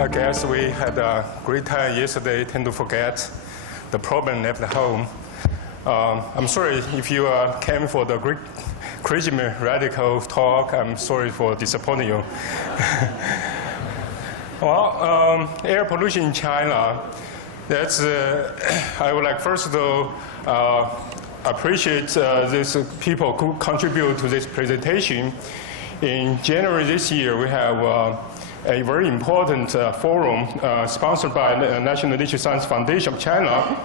I guess we had a great time yesterday, tend to forget the problem left at home. I'm sorry if you came for the great crazy radical talk. I'm sorry for disappointing you. Well, air pollution in China, that's, I would like first to appreciate these people who contribute to this presentation. In January this year, we have a very important forum sponsored by the National Nature Science Foundation of China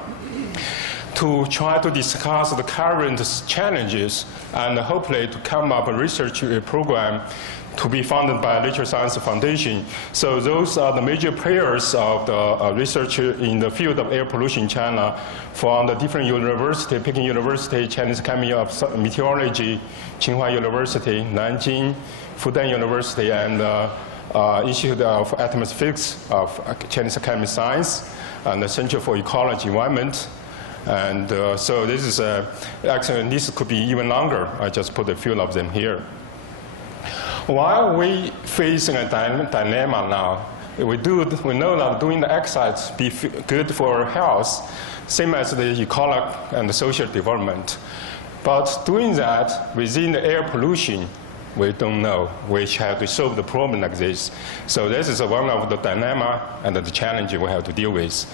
to try to discuss the current challenges and hopefully to come up a research program to be funded by Nature Science Foundation. So those are the major players of the research in the field of air pollution in China from the different universities, Peking University, Chinese Academy of Meteorology, Tsinghua University, Nanjing, Fudan University, and Institute of Atmospherics of Chinese Academy of Science, and the Center for Ecology Environment. And so this is, actually, this could be even longer. I just put a few of them here. While we facing a dilemma now, we know that doing the exercise be good for health, same as the ecological and the social development. But doing that within the air pollution, we don't know. We have to solve the problem like this. So this is one of the dilemma and the challenge we have to deal with.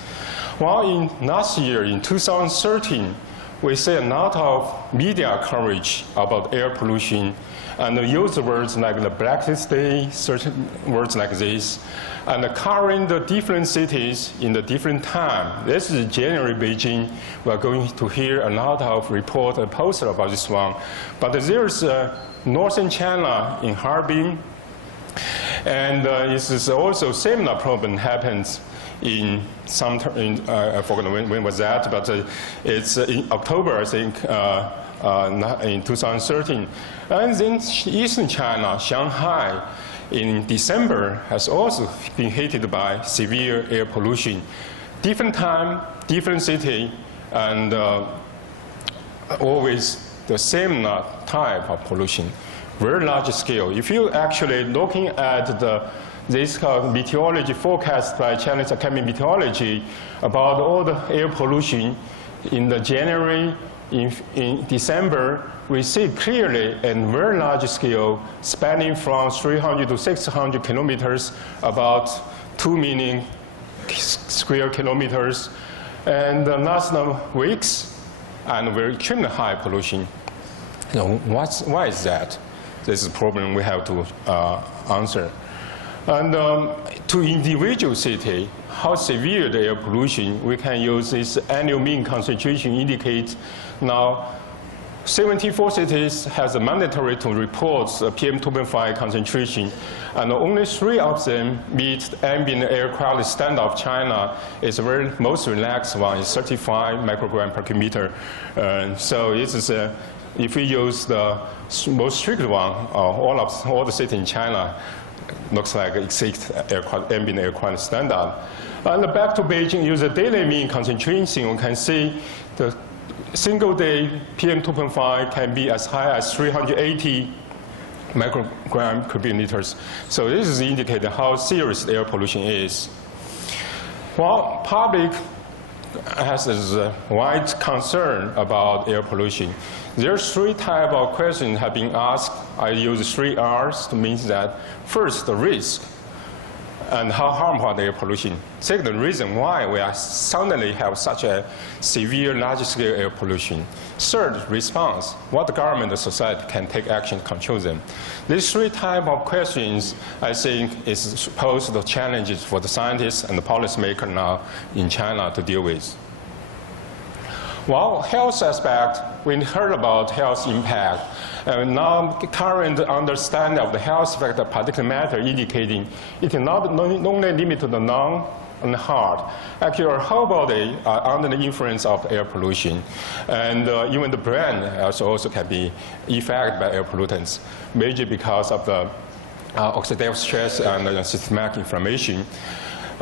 Well, in last year, in 2013, we see a lot of media coverage about air pollution and use words like the Blackest Day, certain words like this, and covering the different cities in the different time. This is January Beijing. We are going to hear a lot of report and poster about this one. But there's northern China in Harbin, and this is also similar problem happens in some, I forgot when was that, but it's in October, I think, in 2013. And then Eastern China, Shanghai, in December has also been hit by severe air pollution. Different time, different city, and always the same type of pollution, very large scale. If you actually looking at this meteorology forecast by Chinese Academy of Meteorology about all the air pollution in the January, in December, we see clearly a very large scale spanning from 300 to 600 kilometers, about 2 million square kilometers. And the last weeks, and very extremely high pollution. You know, why is that? This is a problem we have to answer. And to individual city, how severe the air pollution, we can use this annual mean concentration indicate. Now, 74 cities has a mandatory to report PM2.5 concentration, and only 3 of them meet the ambient air quality standard of China. It's the very most relaxed one, is 35 microgram per cubic meter. So this is if we use the most strict one, all the cities in China looks like exceeds ambient air quality standard. And back to Beijing, use a daily mean concentration. We can see the single day PM2.5 can be as high as 380 microgram cubic meters. So this is indicating how serious air pollution is. Well, public has a wide concern about air pollution. There are 3 types of questions have been asked. I use 3 R's to mean that. First, the risk and how harmful the air pollution. Second, the reason why we are suddenly have such a severe, large-scale air pollution. Third, response. What the government and society can take action to control them. These 3 types of questions, I think, is pose the challenges for the scientists and the policymakers now in China to deal with. Well, health aspect, we heard about health impact. Now, current understanding of the health effect of particulate matter indicating it is not only limited to the lung and the heart. Actually, our whole body are under the influence of air pollution. And even the brain also can be affected by air pollutants, majorly because of the oxidative stress and systemic inflammation.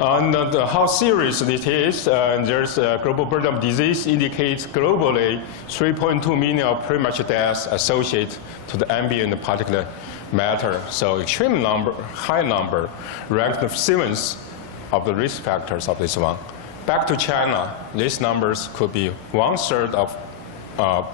And how serious it is, there's a global burden of disease indicates globally 3.2 million of premature deaths associated to the ambient particulate matter. So extreme number, high number, ranked 7th of the risk factors of this one. Back to China, these numbers could be 1/3 of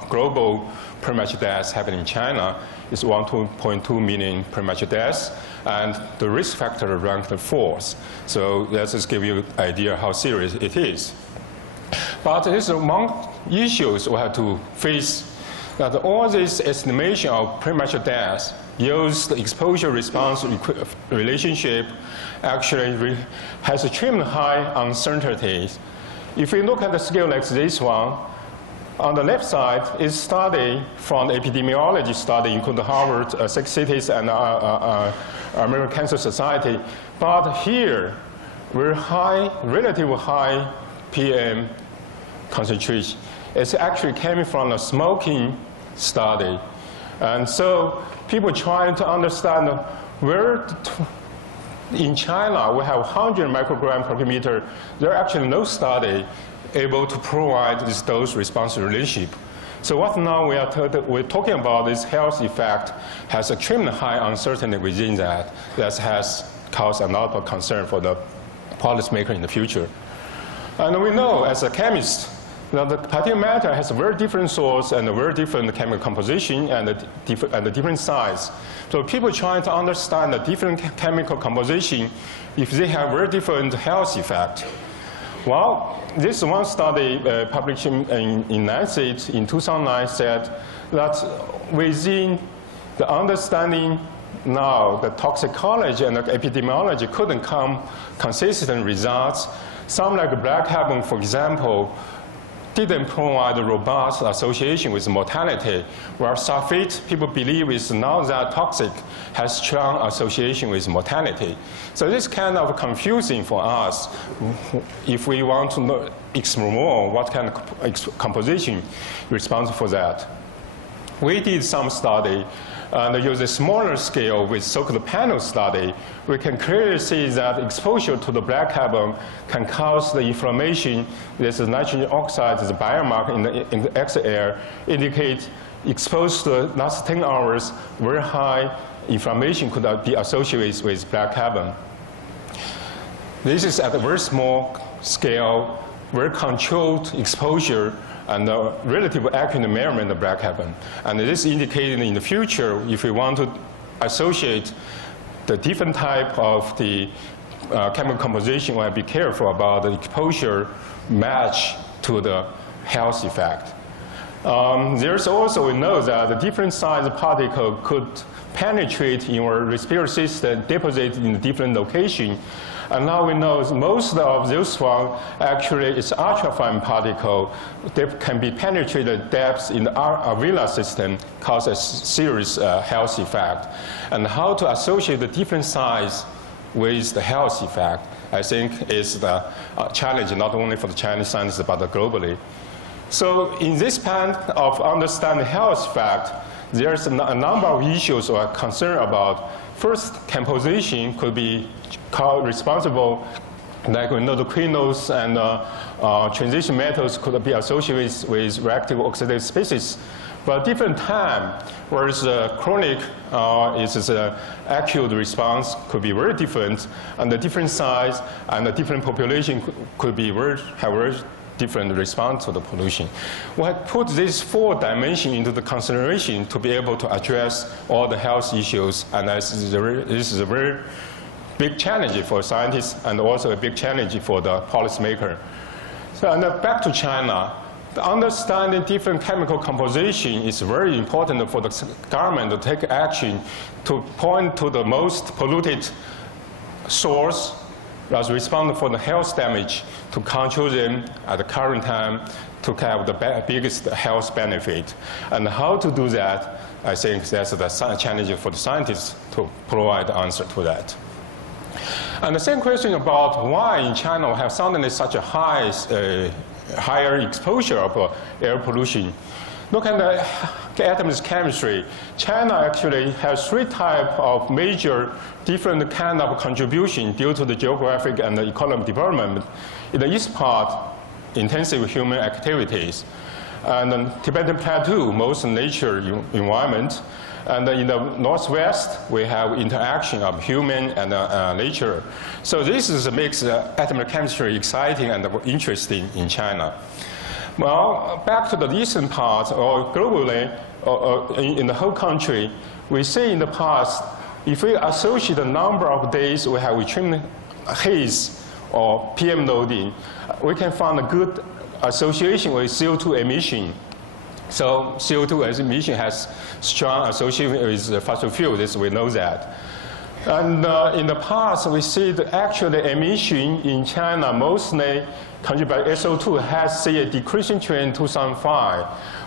global premature deaths happening in China is 1.2 million premature deaths, and the risk factor ranked 4th. So that just give you an idea how serious it is. But there's among issues we have to face that all this estimation of premature deaths use the exposure-response relationship actually has extremely high uncertainties. If we look at the scale like this one, on the left side is study from the epidemiology study, including Harvard, 6 cities, and American Cancer Society. But here, very high, relatively high PM concentration. It's actually coming from a smoking study. And so people trying to understand where in China we have 100 microgram per meter. There are actually no study able to provide this dose-response relationship. So what now we're talking about this health effect has extremely high uncertainty within that has caused a lot of concern for the policymaker in the future. And we know as a chemist that the particulate matter has a very different source and a very different chemical composition and a different size. So people trying to understand the different chemical composition if they have very different health effect. Well, this one study published in Lancet in 2009 said that within the understanding now, the toxicology and the epidemiology couldn't come consistent results. Some like black carbon, for example, didn't provide a robust association with mortality, where sulfate, people believe is not that toxic, has strong association with mortality. So this kind of confusing for us if we want to explore more what kind of composition responsible for that. We did some study and use a smaller scale with so-called panel study. We can clearly see that exposure to the black carbon can cause the inflammation. This is nitrogen oxide, is a biomarker in the exit air, indicate exposed to the last 10 hours, very high inflammation could be associated with black carbon. This is at a very small scale, very controlled exposure, and a relatively accurate measurement of black carbon. And this indicated in the future, if we want to associate the different type of the chemical composition, we have to be careful about the exposure match to the health effect. There's also, we know that the different size particle could penetrate in your respiratory system, deposit in a different location. And now we know most of those one actually is ultrafine particle that can be penetrated depths in the alveolar system, cause a serious health effect. And how to associate the different size with the health effect, I think is the challenge not only for the Chinese scientists but globally. So in this part of understanding health effect, there's a number of issues or concern about. First, composition could be responsible, like we know the quinones and transition metals could be associated with reactive oxidative species. But different time, whereas chronic acute response could be very different, and the different size and the different population could be have very different response to the pollution. We have put these 4 dimensions into the consideration to be able to address all the health issues, and this is a very big challenge for scientists and also a big challenge for the policymaker. So, and back to China, the understanding different chemical composition is very important for the government to take action to point to the most polluted source as responsible for the health damage to control them at the current time to have the biggest health benefit. And how to do that, I think that's the challenge for the scientists to provide the answer to that. And the same question about why in China we have suddenly such a higher exposure of air pollution. Look at the atoms chemistry. China actually has 3 types of major different kind of contribution due to the geographic and the economic development. In the east part, intensive human activities. And the Tibetan Plateau, most nature environment. And in the northwest, we have interaction of human and nature. So this makes atomic chemistry exciting and interesting in China. Well, back to the eastern part, or globally, in the whole country, we see in the past, if we associate the number of days we have extreme haze or PM loading, we can find a good association with CO2 emission. So CO2 emission has strong association with fossil fuel, this we know that. And in the past, we see that actually emission in China mostly contributed by SO2 has seen a decreasing trend in 2005,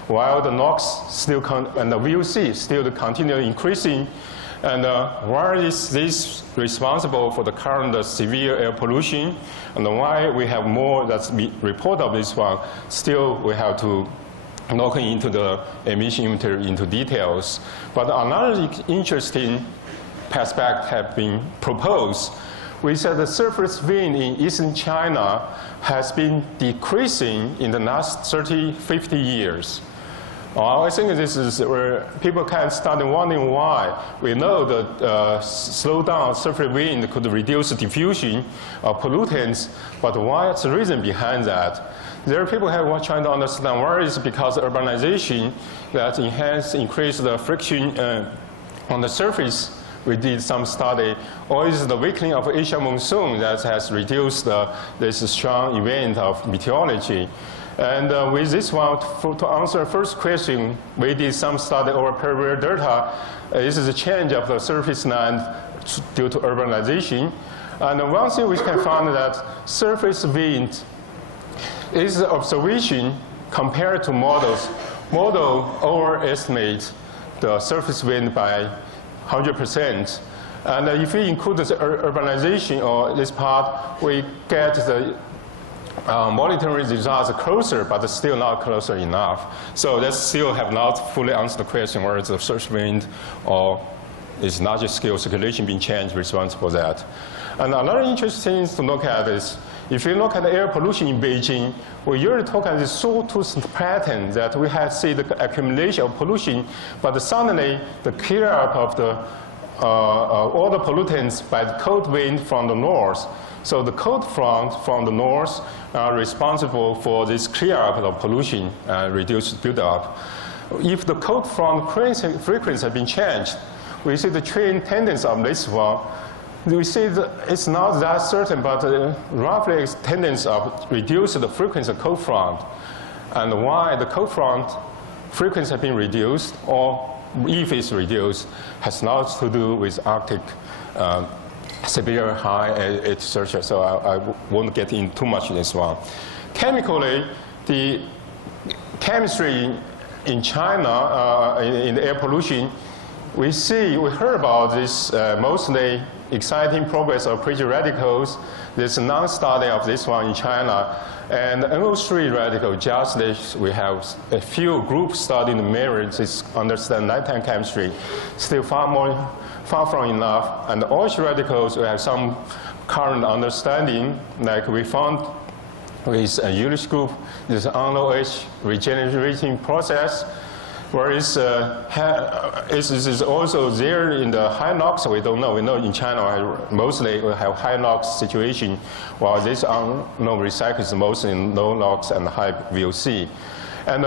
while the NOx still and the VOC still continue increasing. And why is this responsible for the current severe air pollution? And why we have more that's report of this one? Still, we have to look into the emission inventory into details. But another interesting aspect have been proposed. We said the surface wind in eastern China has been decreasing in the last 30, 50 years. I think this is where people can start wondering why. We know that slow down surface wind could reduce diffusion of pollutants, but what's the reason behind that? There are people who are trying to understand why it's because of urbanization that increase the friction on the surface. We did some study, or is the weakening of Asian monsoon that has reduced this strong event of meteorology. And with this one, to answer the first question, we did some study over Perrier Delta. This is a change of the surface land due to urbanization. And one thing we can find that surface wind is the observation compared to models. Model overestimate the surface wind by 100%. And if we include the urbanization or this part, we get the monitoring results closer, but still not closer enough. So that still have not fully answered the question whether it's the surface wind or is larger scale circulation being changed responsible for that. And another interesting thing to look at is, if you look at the air pollution in Beijing, we usually talk about this sawtooth pattern that we have seen the accumulation of pollution, but suddenly the clear up of the all the pollutants by the cold wind from the north. So the cold front from the north are responsible for this clear up of pollution and reduced buildup. If the cold front frequency has been changed, we see the trend tendency of this one. We see that it's not that certain, but roughly it's tendency of reduce the frequency of cold front. And why the cold front frequency has been reduced, or if it's reduced, has not to do with Arctic severe high, etc. So I won't get in too much in this one. Chemically, the chemistry in China, in the air pollution, we heard about this mostly exciting progress of free radicals. There's a non-study of this one in China. And NO3 radical, just this, we have a few groups studying the merits, understand nighttime chemistry, still far from enough. And OH radicals, we have some current understanding, like we found with a Ulyss group, this on-OH regenerating process, whereas it is also there in the high NOx, we don't know. We know in China mostly we have high NOx situation, while this unknown recycle is mostly in low NOx and high VOC. And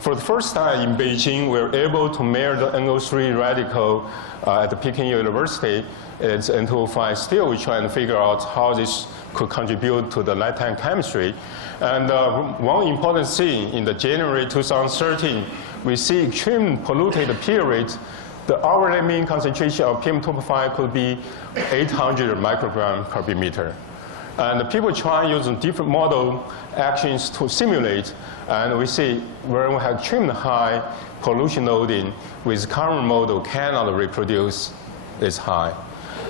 for the first time in Beijing, we were able to measure the NO3 radical at the Peking University. It's N205. Still, we're trying to figure out how this could contribute to the nighttime chemistry. And one important thing, in the January 2013, we see extreme polluted period, the hourly mean concentration of PM2.5 could be 800 microgram per meter. And people try using different model actions to simulate, and we see when we have extremely high pollution loading with current model cannot reproduce this high.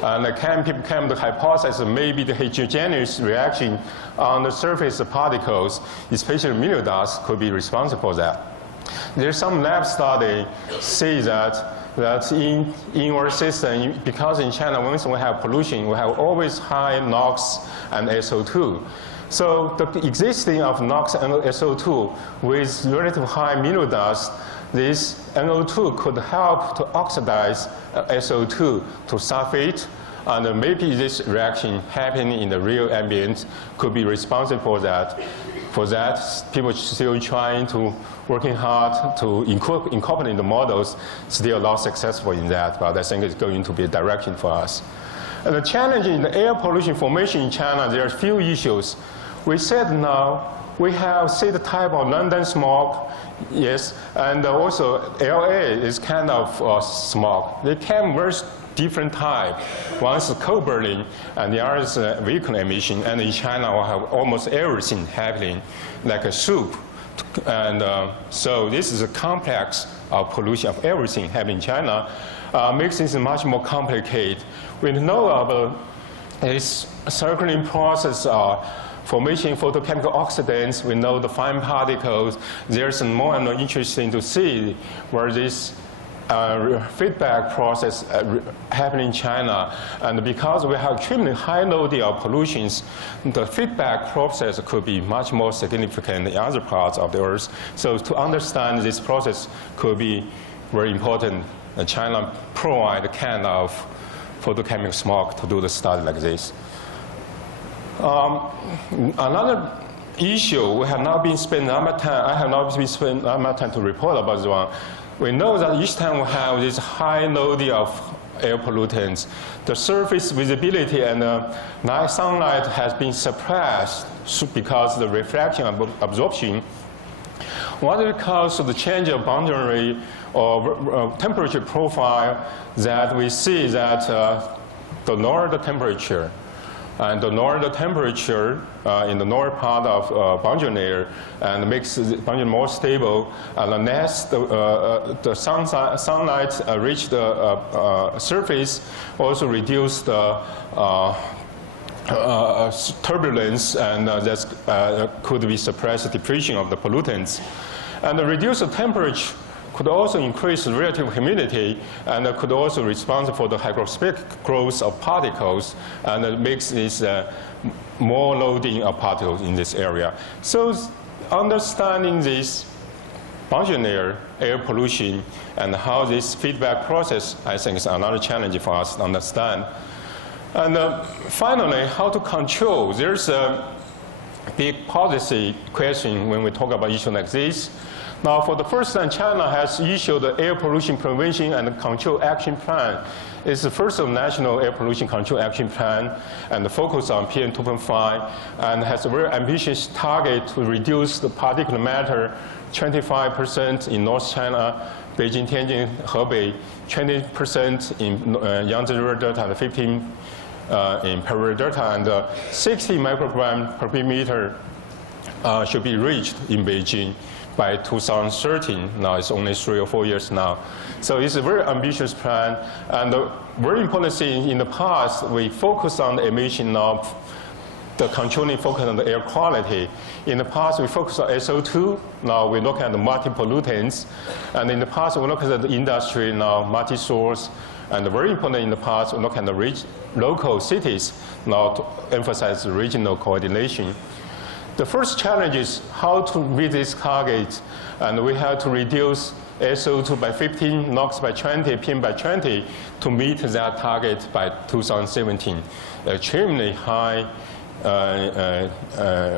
And people came to the hypothesis maybe the heterogeneous reaction on the surface of particles, especially mineral dust, could be responsible for that. There's some lab study say that in our system, because in China, once we have pollution, we have always high NOx and SO2. So the existing of NOx and SO2 with relatively high mineral dust this NO2 could help to oxidize SO2 to sulfate, and maybe this reaction happening in the real ambient could be responsible for that. For that, people still trying to working hard to incorporate the models, still not successful in that, but I think it's going to be a direction for us. And the challenge in the air pollution formation in China, there are a few issues. We said now we have the type of London smog, yes, and also LA is kind of smog. They can very different type. One is coal burning, and the other is vehicle emission. And in China, we have almost everything happening, like a soup. And so this is a complex of pollution of everything happening in China, makes things much more complicated. We know about this circulating process formation photochemical oxidants. We know the fine particles. There's more and more interesting to see where this feedback process happening in China. And because we have extremely high loading of pollutions, the feedback process could be much more significant in other parts of the Earth. So to understand this process could be very important. China provide a kind of photochemical smog to do the study like this. Another issue, we have not been spending that much time, I have not been spending that much time to report about this one. We know that each time we have this high loading of air pollutants, the surface visibility and night sunlight has been suppressed because of the reflection absorption. What is because of the change of boundary or temperature profile that we see that the lower the temperature, and the lower the temperature in the lower part of boundary layer and makes the boundary more stable, and the less the sunlight reach the surface, also reduce the turbulence, and that could be suppressed depletion of the pollutants. And the reduced temperature could also increase the relative humidity, and could also respond for the hygroscopic growth of particles, and it makes this more loading of particles in this area. So understanding this boundary layer air pollution and how this feedback process, I think, is another challenge for us to understand. And finally, how to control. There's a big policy question when we talk about issues like this. Now, for the first time, China has issued the Air Pollution Prevention and Control Action Plan. It's the first of National Air Pollution Control Action Plan, and focus on PM 2.5, and has a very ambitious target to reduce the particulate matter 25% in North China, Beijing, Tianjin, Hebei, 20% in Yangtze River Delta, and 15% in Pearl River Delta, and 60 microgram per meter should be reached in Beijing by 2013. Now it's only 3 or 4 years now. So it's a very ambitious plan. And the very important thing, in the past, we focused on the emission of the controlling focus on the air quality. In the past, we focused on SO2. Now we look at the multi-pollutants. And in the past, we look at the industry, now multi-source. And very important in the past, we look at the local cities, now to emphasize regional coordination. The first challenge is how to meet this target, and we have to reduce SO2 by 15, NOx by 20, PM by 20 to meet that target by 2017. Extremely high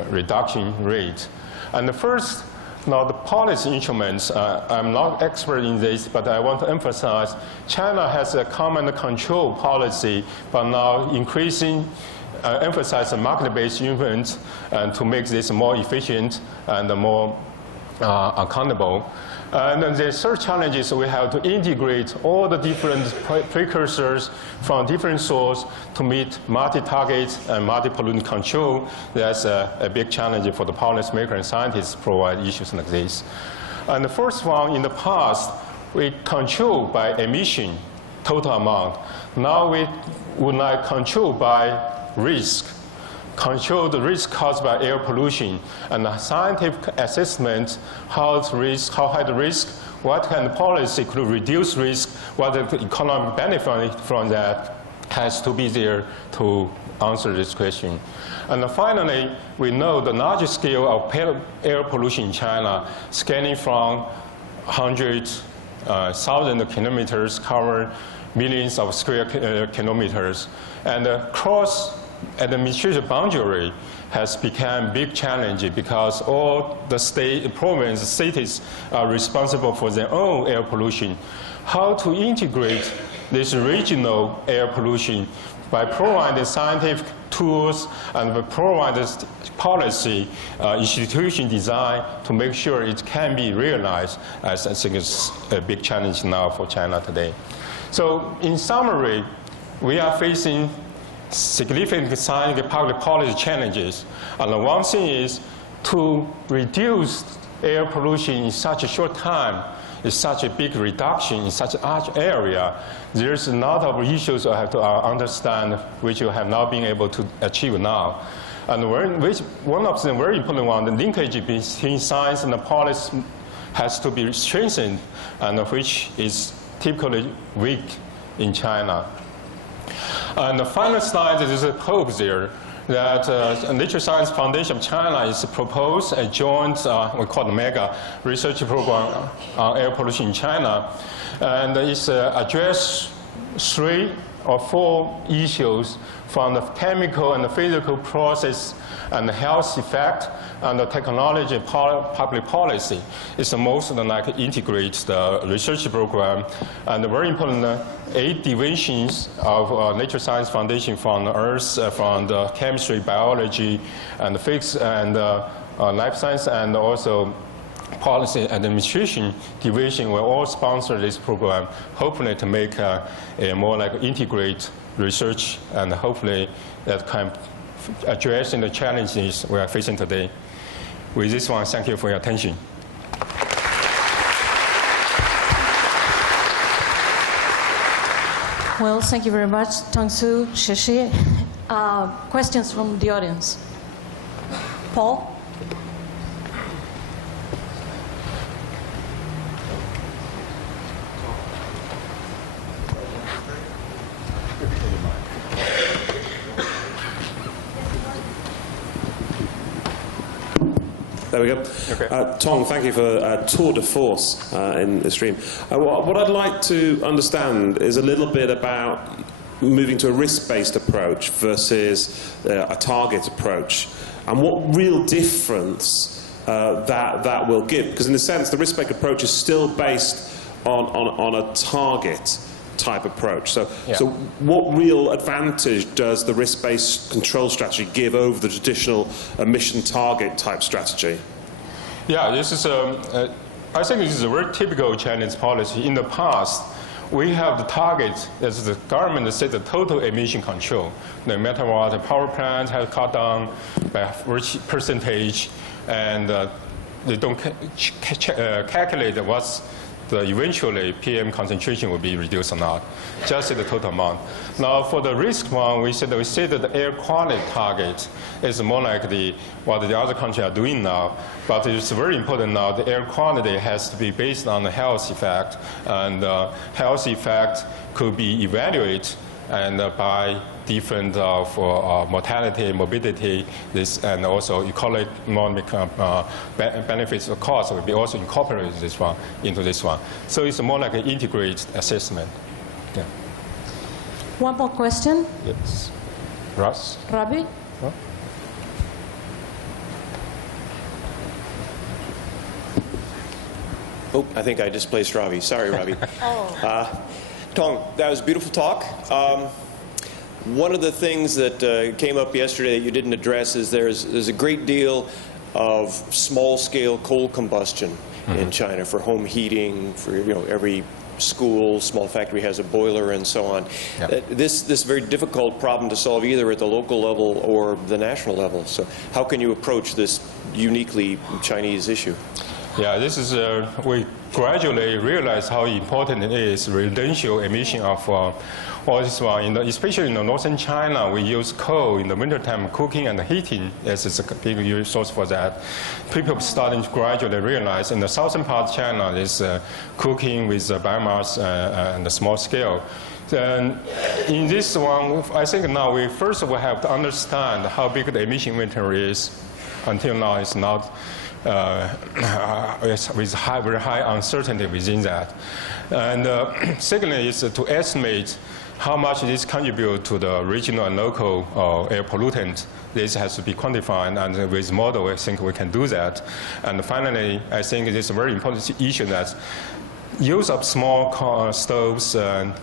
reduction rate. And the first, now the policy instruments, I'm not expert in this, but I want to emphasize China has a common control policy, but now increasing emphasize the market-based instruments and to make this more efficient and more accountable. And then the third challenge is we have to integrate all the different precursors from different sources to meet multi-target and multi-pollutant control. That's a big challenge for the policymakers and scientists to provide issues like this. And the first one, in the past, we control by emission, total amount. Now we would like control by risk, control the risk caused by air pollution, and the scientific assessment, how high the risk, what kind of policy could reduce risk, what the economic benefit from that has to be there to answer this question. And finally, we know the large scale of air pollution in China, scanning from 100,000 kilometers, cover millions of square kilometers. And cross administrative boundary has become a big challenge because all the province, cities are responsible for their own air pollution. How to integrate this regional air pollution by providing scientific tools and providing policy institution design to make sure it can be realized, as I think is a big challenge now for China today. So in summary, we are facing significant scientific public policy challenges. And one thing is to reduce air pollution in such a short time, is such a big reduction in such a large area. There's a lot of issues I have to understand which you have not been able to achieve now. And one of the very important one, the linkage between science and the policy has to be strengthened, and which is typically weak in China. And the final slide is a hope there that Nature Science Foundation of China is proposed a joint, we call it MEGA, research program on air pollution in China. And it's address 3 or 4 issues from the chemical and the physical process and the health effect and the technology and public policy. It's the most like integrate the research program. And the very important 8 divisions of Nature Science Foundation from the Earth, from the chemistry, biology, and the physics, and life science, and also policy and administration division will all sponsor this program, hopefully to make a more like integrate research, and hopefully that can address the challenges we are facing today. With this one, thank you for your attention. Well, thank you very much, Tong Su, Shishi. Questions from the audience? Paul? There we go. Okay. Tong, thank you for tour de force in the stream. What I'd like to understand is a little bit about moving to a risk-based approach versus a target approach, and what real difference that will give. Because in a sense, the risk-based approach is still based on a target type approach. So, yeah. So what real advantage does the risk-based control strategy give over the traditional emission target type strategy? Yeah, this is I think this is a very typical Chinese policy. In the past, we have the target as the government set the total emission control. No matter what, the power plant has cut down by which percentage, and they don't calculate what's the eventually PM concentration will be reduced or not, just the total amount. Now for the risk one, we said that the air quality target is more like what the other countries are doing now, but it's very important now. The air quality has to be based on the health effect, and health effect could be evaluated and by different mortality, morbidity, and also economic benefits or costs will be also incorporated into this one. So it's more like an integrated assessment. Yeah. One more question. Yes. Russ? Rabi? Huh? Oh, I think I displaced Ravi. Sorry, Ravi. Oh. Tong, that was a beautiful talk. One of the things that came up yesterday that you didn't address is there's a great deal of small-scale coal combustion in China for home heating, for every school, small factory has a boiler, and so on. Yep. This very difficult problem to solve either at the local level or the national level. So how can you approach this uniquely Chinese issue? Yeah, this is we gradually realize how important it is residential emission of all this one. Especially in northern China, we use coal in the wintertime cooking and heating as a big source for that. People starting to gradually realize in the southern part of China is cooking with biomass and the small scale. Then in this one, I think now we first will have to understand how big the emission inventory is. Until now, it's not with very high uncertainty within that. And secondly is to estimate how much this contributes to the regional and local air pollutant. This has to be quantified, and with model, I think we can do that. And finally, I think it is a very important issue that use of small stoves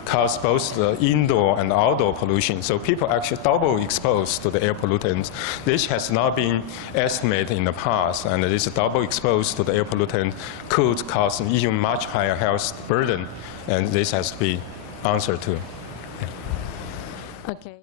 cause both the indoor and outdoor pollution. So people actually double exposed to the air pollutants. This has not been estimated in the past, and this double exposed to the air pollutant could cause an even much higher health burden, and this has to be answered to. Okay.